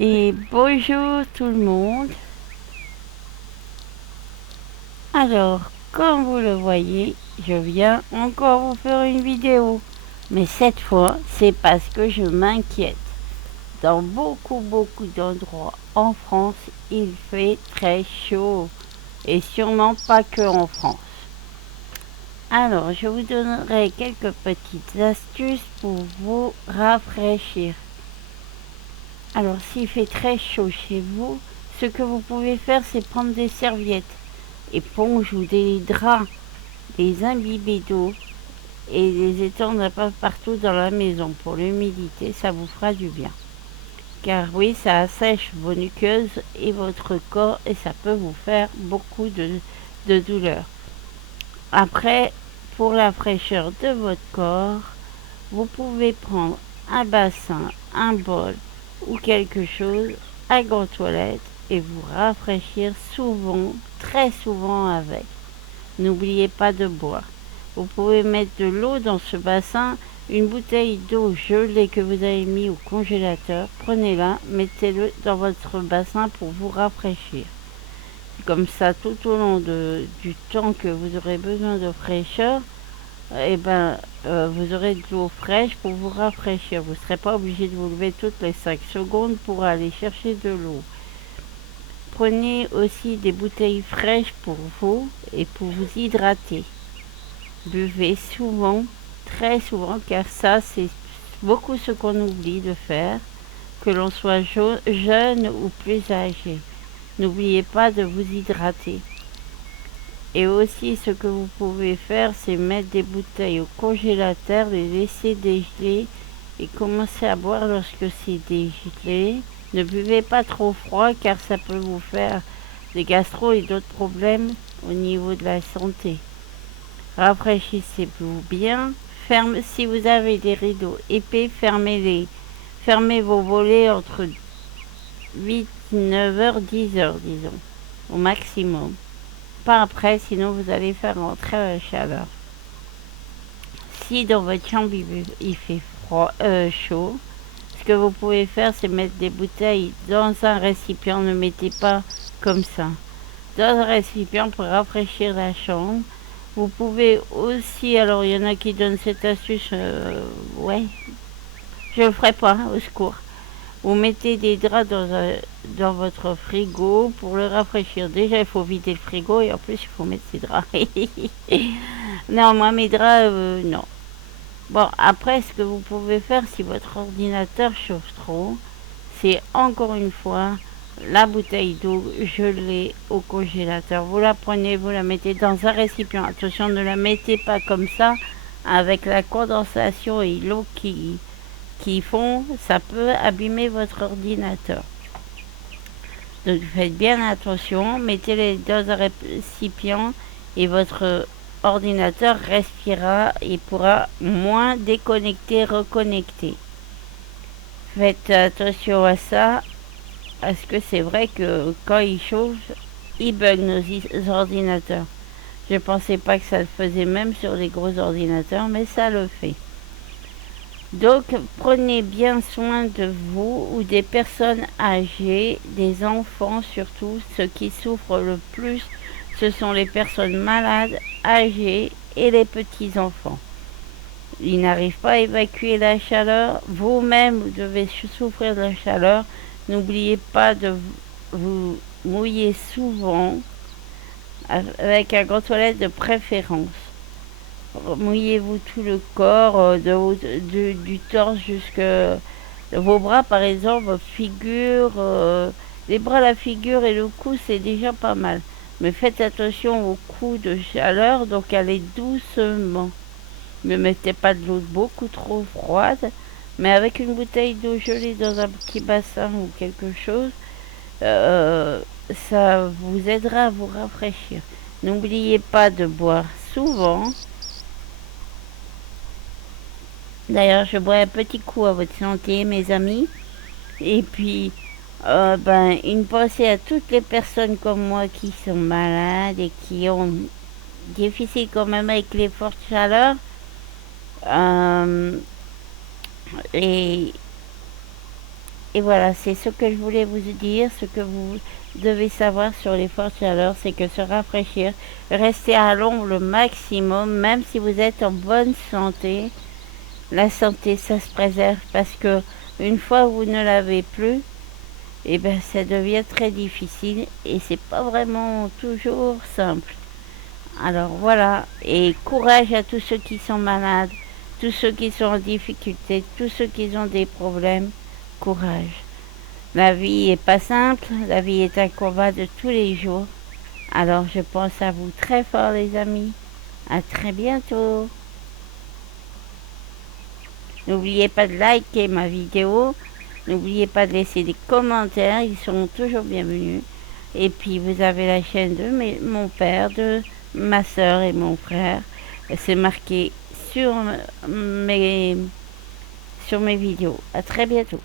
Et bonjour tout le monde. Alors, comme vous le voyez, je viens encore vous faire une vidéo. Mais cette fois, c'est parce que je m'inquiète. Dans beaucoup d'endroits en France, il fait très chaud. Et sûrement pas que en France. Alors, je vous donnerai quelques petites astuces pour vous rafraîchir. Alors, s'il fait très chaud chez vous, ce que vous pouvez faire, c'est prendre des serviettes, éponges ou des draps, les imbiber d'eau et les étendre un peu partout dans la maison. Pour l'humidité, ça vous fera du bien. Car oui, ça assèche vos muqueuses et votre corps et ça peut vous faire beaucoup de douleur. Après, pour la fraîcheur de votre corps, vous pouvez prendre un bassin, un bol ou quelque chose à grande toilette et vous rafraîchir souvent, très souvent avec. N'oubliez pas de boire. Vous pouvez mettre de l'eau dans ce bassin, une bouteille d'eau gelée que vous avez mis au congélateur. Prenez-la, mettez-le dans votre bassin pour vous rafraîchir. Comme ça, tout au long du temps que vous aurez besoin de fraîcheur, vous aurez de l'eau fraîche pour vous rafraîchir. Vous ne serez pas obligé de vous lever toutes les 5 secondes pour aller chercher de l'eau. Prenez aussi des bouteilles fraîches pour vous et pour vous hydrater. Buvez souvent, très souvent, car ça, c'est beaucoup ce qu'on oublie de faire, que l'on soit jeune ou plus âgé. N'oubliez pas de vous hydrater. Et aussi, ce que vous pouvez faire, c'est mettre des bouteilles au congélateur, les laisser dégeler et commencer à boire lorsque c'est dégelé. Ne buvez pas trop froid car ça peut vous faire des gastro et d'autres problèmes au niveau de la santé. Rafraîchissez-vous bien. Si vous avez des rideaux épais, fermez-les. Fermez vos volets entre 8, 9 heures, 10 heures, disons, au maximum. Pas après, sinon vous allez faire rentrer la chaleur. Si dans votre chambre il fait chaud, ce que vous pouvez faire, c'est mettre des bouteilles dans un récipient. Ne mettez pas comme ça. Dans un récipient pour rafraîchir la chambre. Vous pouvez aussi, alors il y en a qui donnent cette astuce, ouais, je le ferai pas, au secours. Vous mettez des draps dans votre frigo pour le rafraîchir. Déjà, il faut vider le frigo et en plus, il faut mettre ses draps. Non, moi, mes draps, non. Bon, après, ce que vous pouvez faire si votre ordinateur chauffe trop, c'est encore une fois la bouteille d'eau gelée au congélateur. Vous la prenez, vous la mettez dans un récipient. Attention, ne la mettez pas comme ça avec la condensation et l'eau qui font, ça peut abîmer votre ordinateur. Donc faites bien attention, mettez-les dans un récipient et votre ordinateur respirera et pourra moins déconnecter, reconnecter. Faites attention à ça, parce que c'est vrai que quand il chauffe, il bug nos ordinateurs. Je ne pensais pas que ça le faisait même sur les gros ordinateurs, mais ça le fait. Donc, prenez bien soin de vous ou des personnes âgées, des enfants surtout. Ceux qui souffrent le plus, ce sont les personnes malades, âgées et les petits-enfants. Ils n'arrivent pas à évacuer la chaleur. Vous-même, vous devez souffrir de la chaleur. N'oubliez pas de vous mouiller souvent avec un grand toilette de préférence. Mouillez-vous tout le corps, du torse jusque vos bras, par exemple, votre figure, les bras, la figure et le cou, c'est déjà pas mal. Mais faites attention au coup de chaleur, donc allez doucement. Ne mettez pas de l'eau beaucoup trop froide, mais avec une bouteille d'eau gelée dans un petit bassin ou quelque chose, euh, ça vous aidera à vous rafraîchir. N'oubliez pas de boire souvent. D'ailleurs, je bois un petit coup à votre santé, mes amis. Et puis, une pensée à toutes les personnes comme moi qui sont malades et qui ont difficile quand même avec les fortes chaleurs. Euh, et, Et voilà, c'est ce que je voulais vous dire. Ce que vous devez savoir sur les fortes chaleurs, c'est que se rafraîchir, rester à l'ombre le maximum, même si vous êtes en bonne santé. La santé, ça se préserve parce que une fois que vous ne l'avez plus, et ben ça devient très difficile et c'est pas vraiment toujours simple. Alors voilà, et courage à tous ceux qui sont malades, tous ceux qui sont en difficulté, tous ceux qui ont des problèmes. Courage. La vie est pas simple, la vie est un combat de tous les jours. Alors je pense à vous très fort les amis. À très bientôt. N'oubliez pas de liker ma vidéo. N'oubliez pas de laisser des commentaires, ils seront toujours bienvenus. Et puis vous avez la chaîne de mon père, de ma soeur et mon frère. C'est marqué sur mes vidéos. À très bientôt.